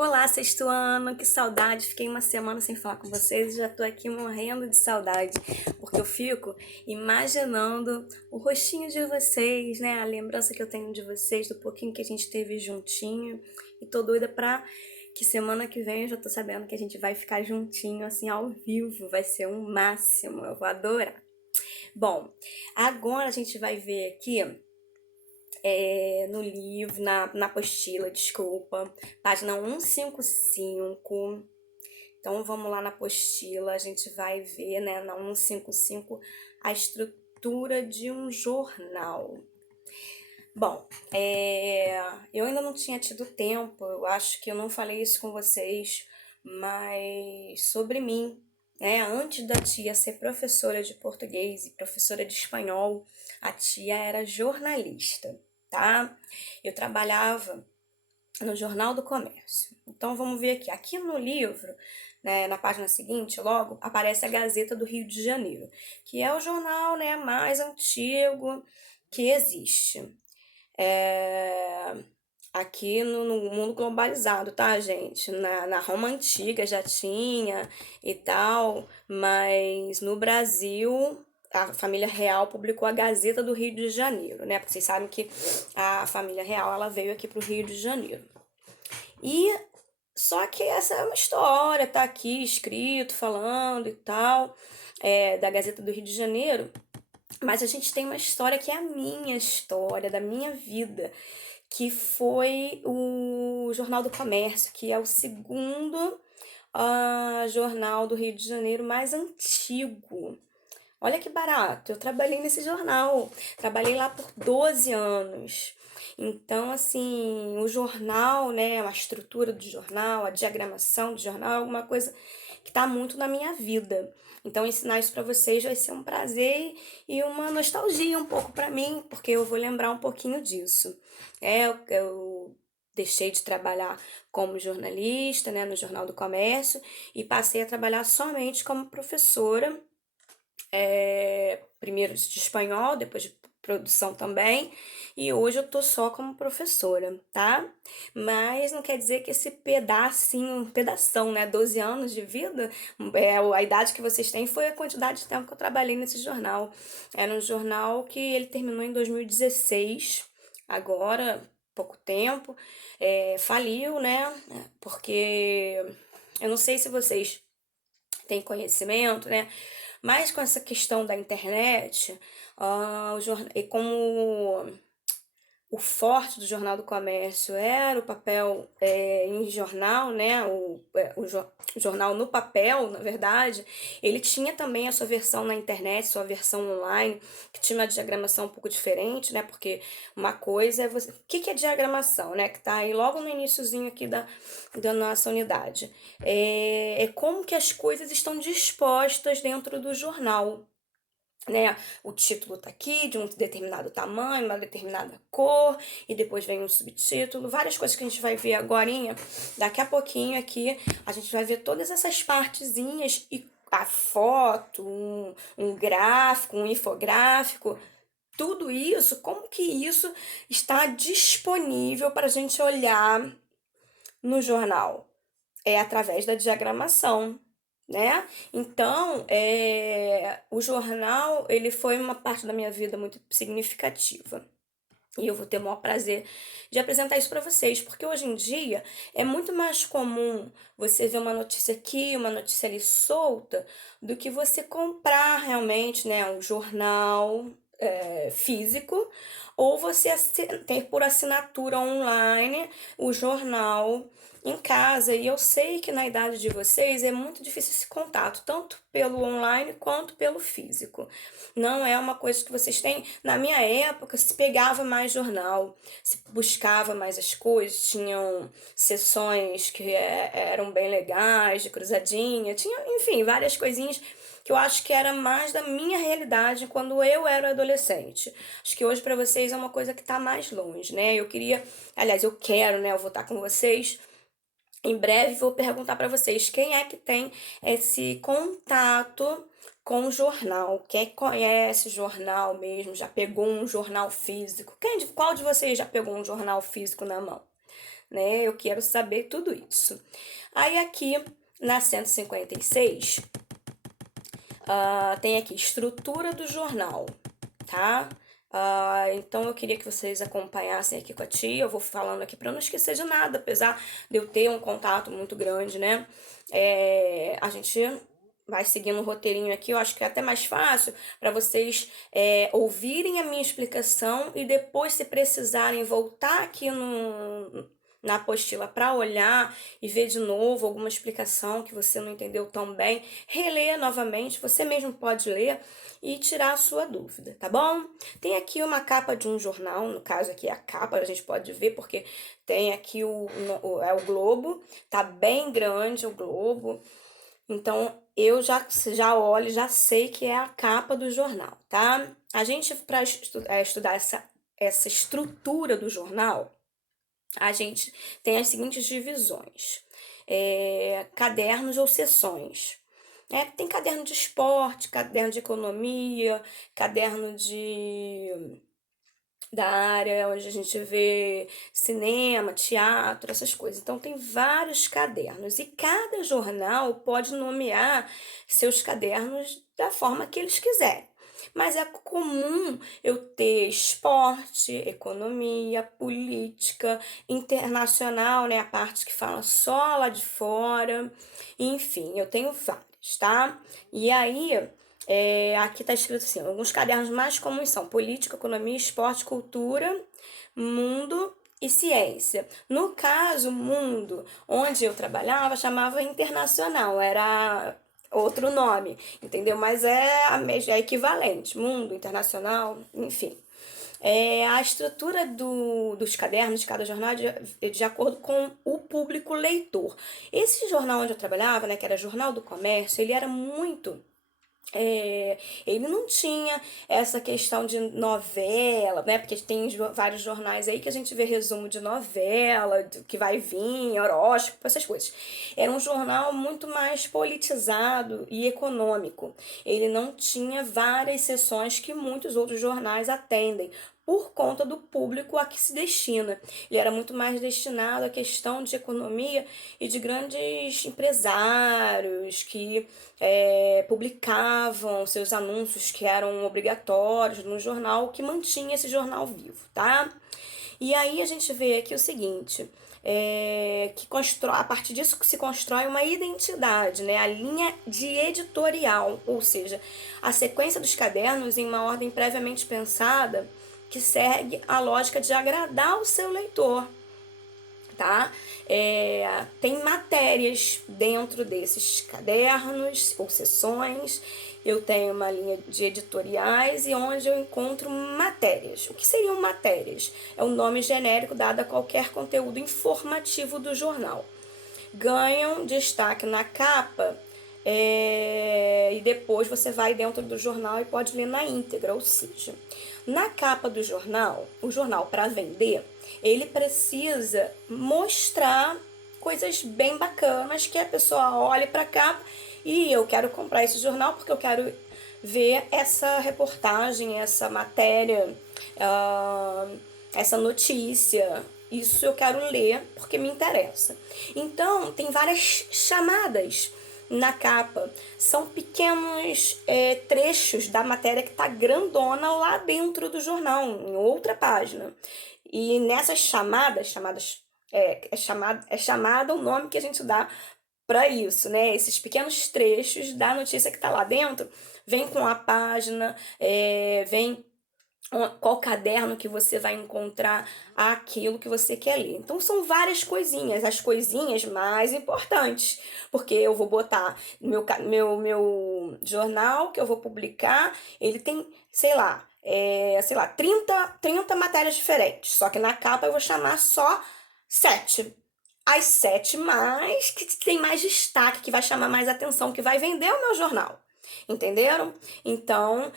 Olá, sexto ano, que saudade! Fiquei uma semana sem falar com vocês e já tô aqui morrendo de saudade, porque eu fico imaginando o rostinho de vocês, né? A lembrança que eu tenho de vocês, do pouquinho que a gente teve juntinho, e tô doida pra que semana que vem eu já tô sabendo que a gente vai ficar juntinho, assim, ao vivo, vai ser um máximo, eu vou adorar. Bom, agora a gente vai ver aqui no livro, na apostila, desculpa, página 155. Então vamos lá na apostila, a gente vai ver, né, na 155, a estrutura de um jornal. Bom, eu ainda não tinha tido tempo, eu acho que eu não falei isso com vocês, mas sobre mim, né? Antes da tia ser professora de português e professora de espanhol, a tia era jornalista, tá? Eu trabalhava no Jornal do Comércio. Então vamos ver aqui. Aqui no livro, né, na página seguinte, logo, aparece a Gazeta do Rio de Janeiro, que é o jornal, né, mais antigo que existe. É, aqui no mundo globalizado, tá, gente? Na Roma Antiga já tinha e tal, mas no Brasil a família real publicou a Gazeta do Rio de Janeiro, né? Porque vocês sabem que a família real ela veio aqui pro Rio de Janeiro. E só que essa é uma história, tá aqui escrito, falando e tal, da Gazeta do Rio de Janeiro. Mas a gente tem uma história que é a minha história, da minha vida, que foi o Jornal do Comércio, que é o segundo jornal do Rio de Janeiro mais antigo. Olha que barato, eu trabalhei nesse jornal, trabalhei lá por 12 anos. Então, assim, o jornal, né, a estrutura do jornal, a diagramação do jornal é alguma coisa que está muito na minha vida. Então, ensinar isso para vocês vai ser um prazer e uma nostalgia um pouco para mim, porque eu vou lembrar um pouquinho disso. Eu deixei de trabalhar como jornalista, né, no Jornal do Comércio e passei a trabalhar somente como professora, primeiro de espanhol, depois de produção também, e hoje eu tô só como professora, tá? Mas não quer dizer que esse pedacinho, pedação, né, 12 anos de vida, a idade que vocês têm foi a quantidade de tempo que eu trabalhei nesse jornal. Era um jornal que ele terminou em 2016, agora, pouco tempo, faliu, né? Porque eu não sei se vocês têm conhecimento, né? Mas com essa questão da internet, e como o forte do Jornal do Comércio era o papel em jornal, né? O jornal no papel, na verdade, ele tinha também a sua versão na internet, sua versão online, que tinha uma diagramação um pouco diferente, né? Porque uma coisa é você. O que que é diagramação, né? Que tá aí logo no iniciozinho aqui da nossa unidade. É como que as coisas estão dispostas dentro do jornal, né? O título tá aqui de um determinado tamanho, uma determinada cor, e depois vem um subtítulo, várias coisas que a gente vai ver agorinha, daqui a pouquinho aqui, a gente vai ver todas essas partezinhas e a foto, um gráfico, um infográfico, tudo isso, como que isso está disponível para a gente olhar no jornal? É através da diagramação, né? Então, o jornal, ele foi uma parte da minha vida muito significativa. E eu vou ter o maior prazer de apresentar isso para vocês, porque hoje em dia é muito mais comum você ver uma notícia aqui, uma notícia ali solta, do que você comprar realmente, né, um jornal físico, ou você ter por assinatura online o jornal em casa. E eu sei que na idade de vocês é muito difícil esse contato, tanto pelo online quanto pelo físico. Não é uma coisa que vocês têm. Na minha época, se pegava mais jornal, se buscava mais as coisas, tinham sessões que eram bem legais, de cruzadinha, tinha, enfim, várias coisinhas que eu acho que era mais da minha realidade quando eu era adolescente. Acho que hoje para vocês é uma coisa que tá mais longe, né? Eu queria, aliás, eu quero, né? Eu vou estar com vocês em breve, vou perguntar para vocês quem é que tem esse contato com o jornal, quem conhece jornal mesmo, já pegou um jornal físico. Qual de vocês já pegou um jornal físico na mão? né? Eu quero saber tudo isso. Aí aqui na 156, tem aqui estrutura do jornal, tá? Então eu queria que vocês acompanhassem aqui com a tia. Eu vou falando aqui para não esquecer de nada, apesar de eu ter um contato muito grande, né? A gente vai seguindo o roteirinho aqui. Eu acho que é até mais fácil para vocês ouvirem a minha explicação e depois, se precisarem, voltar aqui na apostila para olhar e ver de novo alguma explicação que você não entendeu tão bem, reler novamente. Você mesmo pode ler e tirar a sua dúvida, tá bom? Tem aqui uma capa de um jornal, no caso aqui a capa, a gente pode ver porque tem aqui o Globo, tá bem grande o Globo, então eu já olho, já sei que é a capa do jornal, tá? A gente, para estudar essa estrutura do jornal, a gente tem as seguintes divisões: cadernos ou seções. Tem caderno de esporte, caderno de economia, caderno da área onde a gente vê cinema, teatro, essas coisas. Então, tem vários cadernos e cada jornal pode nomear seus cadernos da forma que eles quiserem. Mas é comum eu ter esporte, economia, política, internacional, né? A parte que fala só lá de fora. Enfim, eu tenho vários, tá? E aí, aqui tá escrito assim: alguns cadernos mais comuns são política, economia, esporte, cultura, mundo e ciência. No caso, mundo, onde eu trabalhava, chamava internacional, era outro nome, entendeu? Mas é equivalente, mundo, internacional, enfim. A estrutura dos cadernos de cada jornal de acordo com o público leitor. Esse jornal onde eu trabalhava, né, que era Jornal do Comércio, ele era muito ele não tinha essa questão de novela, né? Porque tem vários jornais aí que a gente vê resumo de novela, que vai vir, horóscopo, essas coisas. Era um jornal muito mais politizado e econômico. Ele não tinha várias seções que muitos outros jornais atendem, por conta do público a que se destina. Ele era muito mais destinado à questão de economia e de grandes empresários que publicavam seus anúncios que eram obrigatórios no jornal, que mantinha esse jornal vivo, tá? E aí a gente vê aqui o seguinte, a partir disso que se constrói uma identidade, né? A linha de editorial, ou seja, a sequência dos cadernos em uma ordem previamente pensada que segue a lógica de agradar o seu leitor, tá? Tem matérias dentro desses cadernos ou seções. Eu tenho uma linha de editoriais e onde eu encontro matérias. O que seriam matérias? É um nome genérico dado a qualquer conteúdo informativo do jornal. Ganham destaque na capa e depois você vai dentro do jornal e pode ler na íntegra, ou seja, na capa do jornal, o jornal para vender, ele precisa mostrar coisas bem bacanas que a pessoa olhe para a capa e eu quero comprar esse jornal porque eu quero ver essa reportagem, essa matéria, essa notícia. Isso eu quero ler porque me interessa. Então, tem várias chamadas na capa. São pequenos trechos da matéria que tá grandona lá dentro do jornal, em outra página. E nessas chamadas é chamada o nome que a gente dá para isso, né? Esses pequenos trechos da notícia que tá lá dentro, vem com a página, vem qual caderno que você vai encontrar aquilo que você quer ler. Então são várias coisinhas, as coisinhas mais importantes, porque eu vou botar meu jornal que eu vou publicar, ele tem, sei lá, 30 matérias diferentes, só que na capa eu vou chamar só 7. As 7 mais, que tem mais destaque, que vai chamar mais atenção, que vai vender o meu jornal. Entenderam? Então,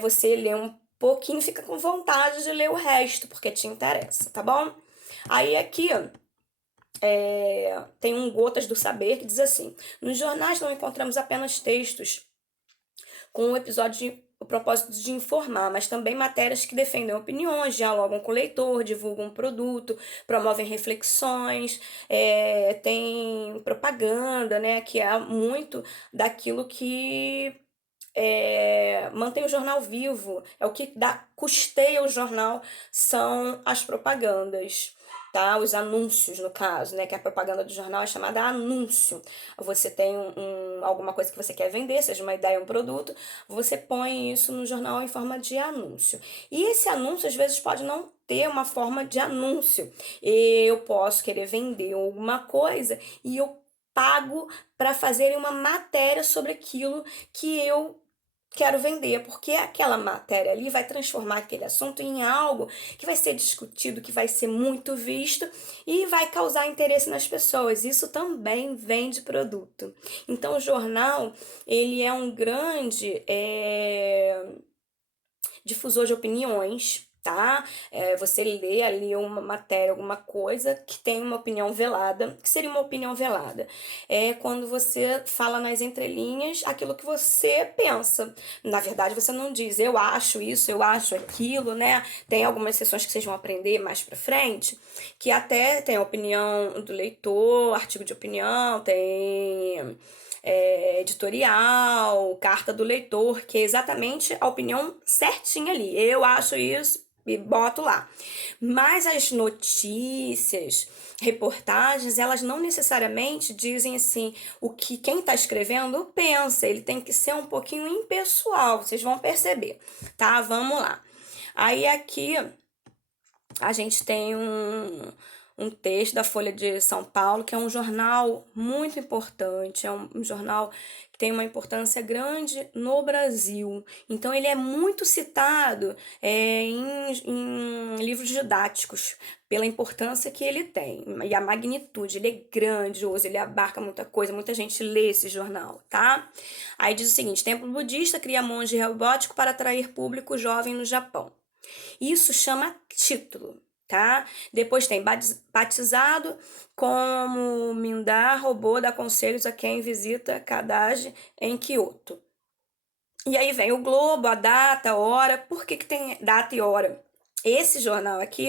você lê um pouquinho, fica com vontade de ler o resto, porque te interessa, tá bom? Aí aqui, tem um Gotas do Saber que diz assim: nos jornais não encontramos apenas textos com o propósito de informar, mas também matérias que defendem opiniões, dialogam com o leitor, divulgam o produto, promovem reflexões, tem propaganda, né, que é muito daquilo que mantém o jornal vivo, é o que custeia o jornal, são as propagandas, tá? Os anúncios, no caso, né? Que a propaganda do jornal é chamada anúncio. Você tem alguma coisa que você quer vender, seja uma ideia, um produto, você põe isso no jornal em forma de anúncio. E esse anúncio, às vezes, pode não ter uma forma de anúncio. Eu posso querer vender alguma coisa e eu pago para fazerem uma matéria sobre aquilo que eu quero vender, porque aquela matéria ali vai transformar aquele assunto em algo que vai ser discutido, que vai ser muito visto e vai causar interesse nas pessoas. Isso também vende produto. Então, o jornal, ele é um grande difusor de opiniões, tá? Você lê ali uma matéria, alguma coisa que tem uma opinião velada. O que seria uma opinião velada? É quando você fala nas entrelinhas aquilo que você pensa. Na verdade, você não diz eu acho isso, eu acho aquilo, né? Tem algumas sessões que vocês vão aprender mais pra frente, que até tem a opinião do leitor, artigo de opinião, tem editorial, carta do leitor, que é exatamente a opinião certinha ali. Eu acho isso e boto lá. Mas as notícias, reportagens, elas não necessariamente dizem assim o que quem está escrevendo pensa. Ele tem que ser um pouquinho impessoal, vocês vão perceber, tá? Vamos lá. Aí aqui a gente tem um texto da Folha de São Paulo, que é um jornal muito importante, é um jornal que tem uma importância grande no Brasil. Então, ele é muito citado em livros didáticos, pela importância que ele tem e a magnitude. Ele é grandioso, ele abarca muita coisa, muita gente lê esse jornal, tá? Aí diz o seguinte: templo budista cria monge robótico para atrair público jovem no Japão. Isso chama título, tá? Depois tem batizado como Mindar, robô dá conselhos a quem visita Kadaji em Kyoto. E aí vem o Globo, a data, a hora. Por que tem data e hora? Esse jornal aqui,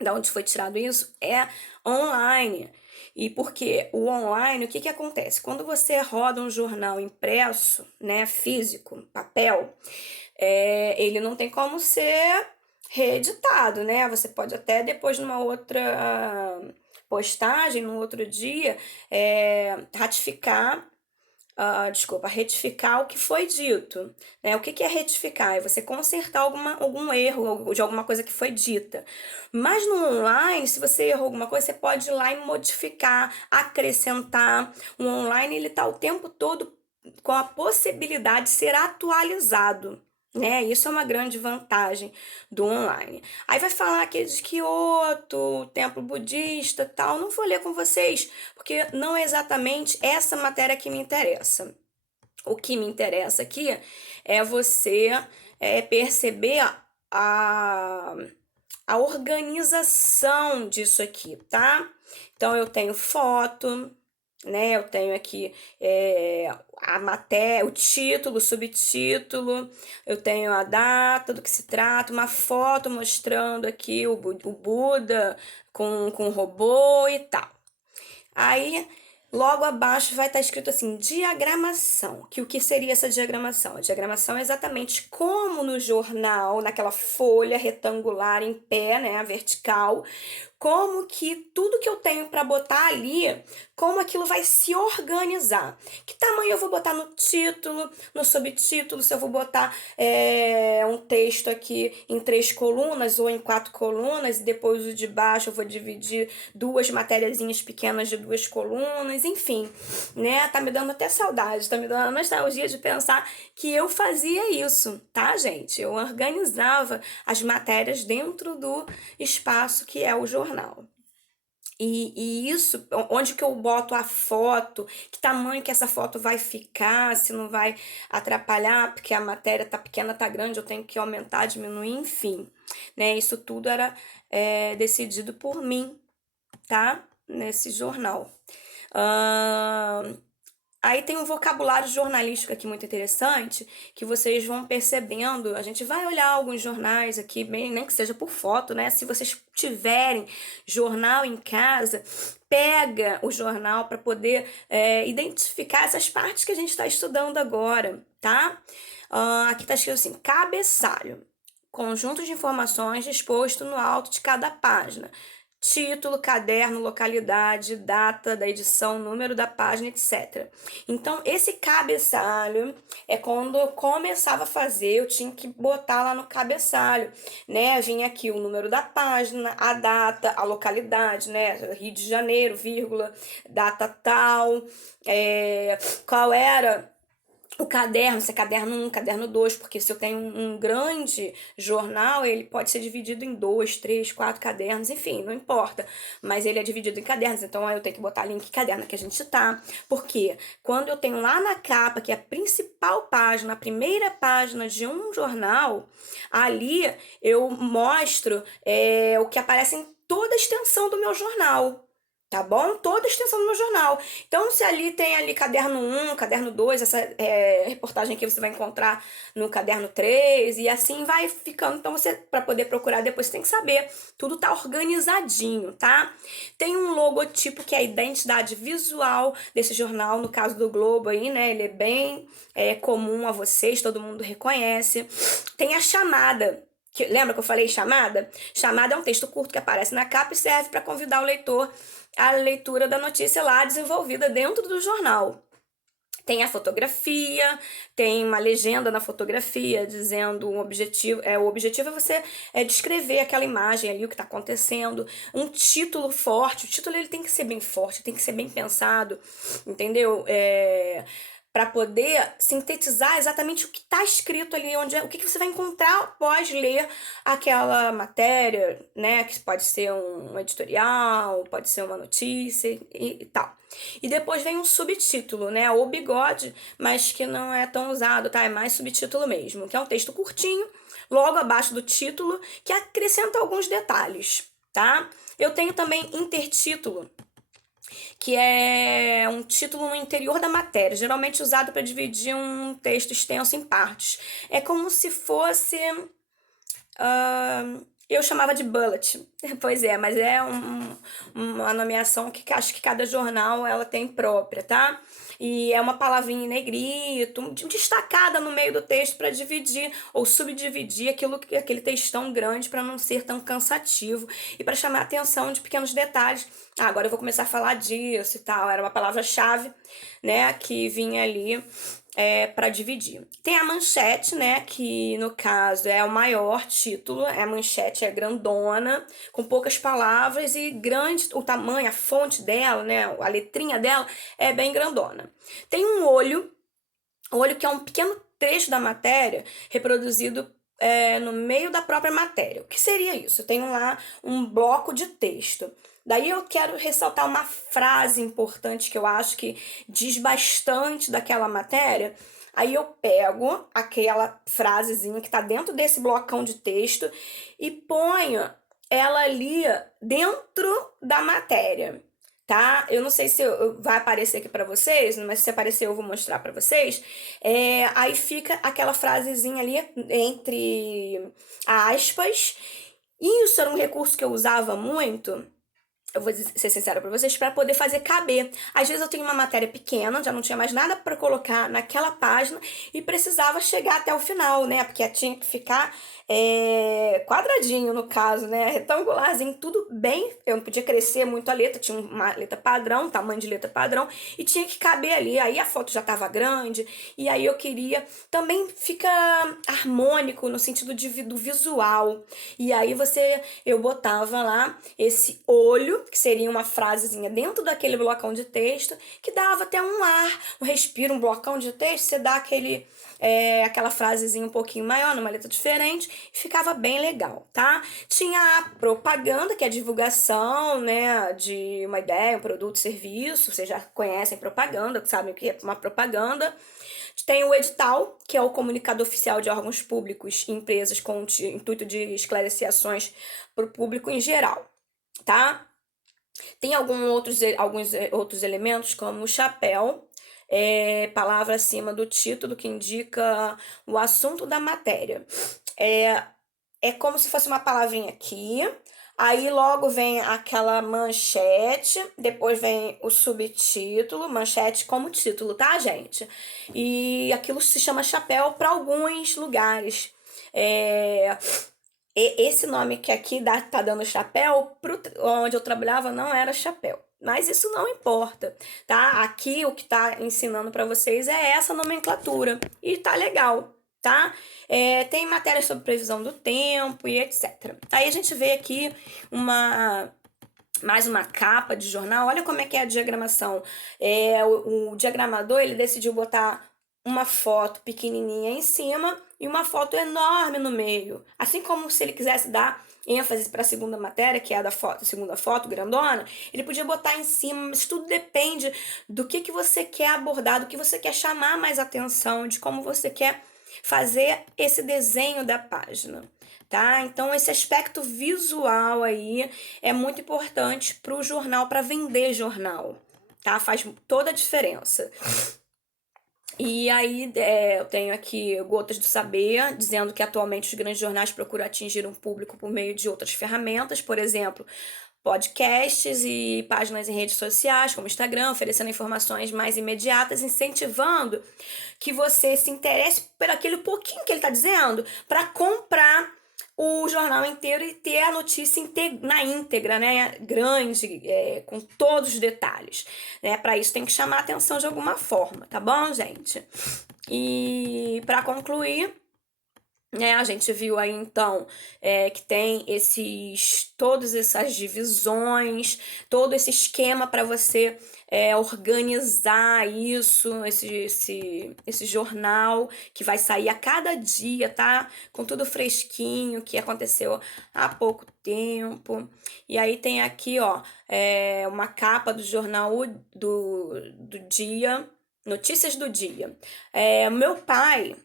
da onde foi tirado isso, é online. E porque o online, o que acontece? Quando você roda um jornal impresso, né, físico, papel, ele não tem como ser reeditado, né? Você pode até depois numa outra postagem, no outro dia, retificar o que foi dito, né? O que é retificar? É você consertar algum erro de alguma coisa que foi dita. Mas no online, se você errou alguma coisa, você pode ir lá e modificar, acrescentar. O online, ele tá o tempo todo com a possibilidade de ser atualizado, né? Isso é uma grande vantagem do online. Aí vai falar aqui de Kyoto, templo budista, tal. Não vou ler com vocês, porque não é exatamente essa matéria que me interessa. O que me interessa aqui é você perceber a, a organização disso aqui, tá? Então eu tenho foto, né? Eu tenho aqui a matéria, o título, o subtítulo, eu tenho a data do que se trata, uma foto mostrando aqui o Buda com o robô e tal. Aí, logo abaixo vai estar escrito assim, diagramação. Que o que seria essa diagramação? A diagramação é exatamente como no jornal, naquela folha retangular em pé, né, vertical, como que tudo que eu tenho para botar ali, como aquilo vai se organizar. Que tamanho eu vou botar no título, no subtítulo, se eu vou botar um texto aqui em 3 colunas ou em 4 colunas, e depois o de baixo eu vou dividir duas matériazinhas pequenas de 2 colunas, enfim, né? Tá me dando até saudade, tá me dando nostalgia de pensar que eu fazia isso, tá, gente? Eu organizava as matérias dentro do espaço que é o jornal. E isso, onde que eu boto a foto, que tamanho que essa foto vai ficar, se não vai atrapalhar, porque a matéria tá pequena, tá grande, eu tenho que aumentar, diminuir, enfim, né? Isso tudo era decidido por mim, tá? Nesse jornal. Ahn, Aí tem um vocabulário jornalístico aqui muito interessante, que vocês vão percebendo. A gente vai olhar alguns jornais aqui, bem, nem que seja por foto, né? Se vocês tiverem jornal em casa, pega o jornal para poder identificar essas partes que a gente está estudando agora, tá? Aqui está escrito assim: cabeçalho, conjunto de informações disposto no alto de cada página. Título, caderno, localidade, data da edição, número da página, etc. Então, esse cabeçalho é quando eu começava a fazer, eu tinha que botar lá no cabeçalho, né? Vinha aqui o número da página, a data, a localidade, né? Rio de Janeiro, vírgula, data tal, qual era o caderno, se é caderno 1, caderno 2, porque se eu tenho um grande jornal, ele pode ser dividido em 2, 3, 4 cadernos, enfim, não importa. Mas ele é dividido em cadernos, então eu tenho que botar link caderno que a gente tá. Porque quando eu tenho lá na capa, que é a principal página, a primeira página de um jornal, ali eu mostro o que aparece em toda a extensão do meu jornal. Tá bom? Toda a extensão do meu jornal. Então, se ali tem ali caderno 1, caderno 2, essa reportagem aqui você vai encontrar no caderno 3 e assim vai ficando. Então, você, para poder procurar depois, você tem que saber. Tudo tá organizadinho, tá? Tem um logotipo que é a identidade visual desse jornal, no caso do Globo aí, né? Ele é bem comum a vocês, todo mundo reconhece. Tem a chamada. Lembra que eu falei chamada? Chamada é um texto curto que aparece na capa e serve para convidar o leitor à leitura da notícia lá desenvolvida dentro do jornal. Tem a fotografia, tem uma legenda na fotografia dizendo o objetivo. O objetivo é você descrever aquela imagem ali, o que está acontecendo. Um título forte, o título ele tem que ser bem forte, tem que ser bem pensado, entendeu? Para poder sintetizar exatamente o que está escrito ali, o que você vai encontrar após ler aquela matéria, né? Que pode ser um editorial, pode ser uma notícia e tal. E depois vem um subtítulo, né? Ou bigode, mas que não é tão usado, tá? É mais subtítulo mesmo, que é um texto curtinho, logo abaixo do título, que acrescenta alguns detalhes, tá? Eu tenho também intertítulo, que é um título no interior da matéria, geralmente usado para dividir um texto extenso em partes. É como se fosse. Eu chamava de bullet, pois é, mas é uma nomeação que acho que cada jornal ela tem própria, tá? E é uma palavrinha em negrito, destacada no meio do texto para dividir ou subdividir aquele textão grande para não ser tão cansativo e para chamar a atenção de pequenos detalhes. Agora eu vou começar a falar disso e tal. Era uma palavra-chave, né, que vinha ali para dividir. Tem a manchete, né, que no caso é o maior título, a manchete é grandona, com poucas palavras e grande, o tamanho, a fonte dela, né, a letrinha dela é bem grandona. Tem um olho que é um pequeno trecho da matéria reproduzido no meio da própria matéria. O que seria isso? Eu tenho lá um bloco de texto. Daí eu quero ressaltar uma frase importante que eu acho que diz bastante daquela matéria. Aí eu pego aquela frasezinha que está dentro desse blocão de texto e ponho ela ali dentro da matéria, tá? Eu não sei se vai aparecer aqui para vocês, mas se aparecer eu vou mostrar para vocês. Aí fica aquela frasezinha ali entre aspas. E isso era um recurso que eu usava muito, eu vou ser sincera pra vocês, para poder fazer caber. Às vezes eu tenho uma matéria pequena, já não tinha mais nada para colocar naquela página e precisava chegar até o final, né? Porque tinha que ficar quadradinho, no caso, né? Retangularzinho, tudo bem. Eu não podia crescer muito a letra, tinha uma letra padrão, tamanho de letra padrão, e tinha que caber ali. Aí a foto já estava grande, e aí eu queria. Também fica harmônico no sentido do visual. E aí eu botava lá esse olho, que seria uma frasezinha dentro daquele blocão de texto, que dava até um ar, um respiro, um blocão de texto, você dá aquela frasezinha um pouquinho maior, numa letra diferente, e ficava bem legal, tá? Tinha a propaganda, que é a divulgação, né, de uma ideia, um produto, serviço, vocês já conhecem propaganda, sabem o que é uma propaganda. Tem o edital, que é o comunicado oficial de órgãos públicos e empresas com o intuito de esclarecer ações para o público em geral, tá? Tem alguns outros elementos, como o chapéu, palavra acima do título que indica o assunto da matéria. É, é como se fosse uma palavrinha aqui, aí logo vem aquela manchete, depois vem o subtítulo, manchete como título, tá, gente? E aquilo se chama chapéu para alguns lugares. É, esse nome que aqui tá dando chapéu, onde eu trabalhava não era chapéu. Mas isso não importa, tá? Aqui o que tá ensinando para vocês é essa nomenclatura. E tá legal, tá? Tem matérias sobre previsão do tempo e etc. Aí a gente vê aqui uma mais uma capa de jornal. Olha como é que é a diagramação. O diagramador ele decidiu botar uma foto pequenininha em cima e uma foto enorme no meio. Assim como se ele quisesse dar ênfase para a segunda matéria, que é a da foto, segunda foto grandona, ele podia botar em cima, mas tudo depende do que você quer abordar, do que você quer chamar mais atenção, de como você quer fazer esse desenho da página, tá? Então esse aspecto visual aí é muito importante para o jornal, para vender jornal, tá? Faz toda a diferença. E aí, eu tenho aqui Gotas do Saber, dizendo que atualmente os grandes jornais procuram atingir um público por meio de outras ferramentas, por exemplo, podcasts e páginas em redes sociais, como Instagram, oferecendo informações mais imediatas, incentivando que você se interesse por aquele pouquinho que ele está dizendo para comprar o jornal inteiro e ter a notícia na íntegra, né, grande, com todos os detalhes, né? Para isso tem que chamar a atenção de alguma forma, tá bom, gente? E para concluir, né, a gente viu aí então que tem todas essas divisões, todo esse esquema para você organizar isso, esse jornal que vai sair a cada dia, tá? Com tudo fresquinho, que aconteceu há pouco tempo. E aí tem aqui, ó, uma capa do jornal do dia. Notícias do dia. Meu pai,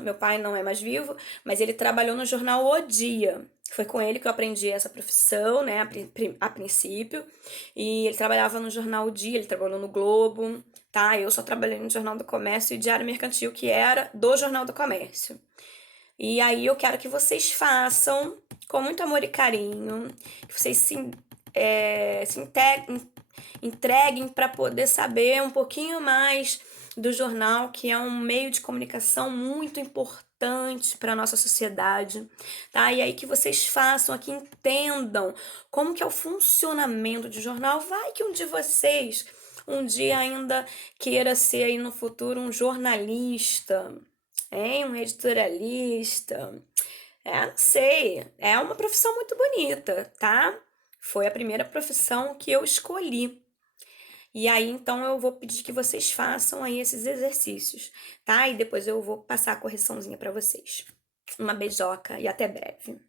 meu pai não é mais vivo, mas ele trabalhou no jornal O Dia. Foi com ele que eu aprendi essa profissão, né, a princípio. E ele trabalhava no jornal O Dia, ele trabalhou no Globo, tá? Eu só trabalhei no Jornal do Comércio e Diário Mercantil, que era do Jornal do Comércio. E aí eu quero que vocês façam com muito amor e carinho, que vocês se entreguem para poder saber um pouquinho mais do jornal, que é um meio de comunicação muito importante para a nossa sociedade, tá? E aí que vocês façam, que entendam como que é o funcionamento de jornal. Vai que um de vocês um dia ainda queira ser aí no futuro um jornalista, hein? Um editorialista. Não sei. É uma profissão muito bonita, tá? Foi a primeira profissão que eu escolhi. E aí, então, eu vou pedir que vocês façam aí esses exercícios, tá? E depois eu vou passar a correçãozinha para vocês. Uma beijoca e até breve.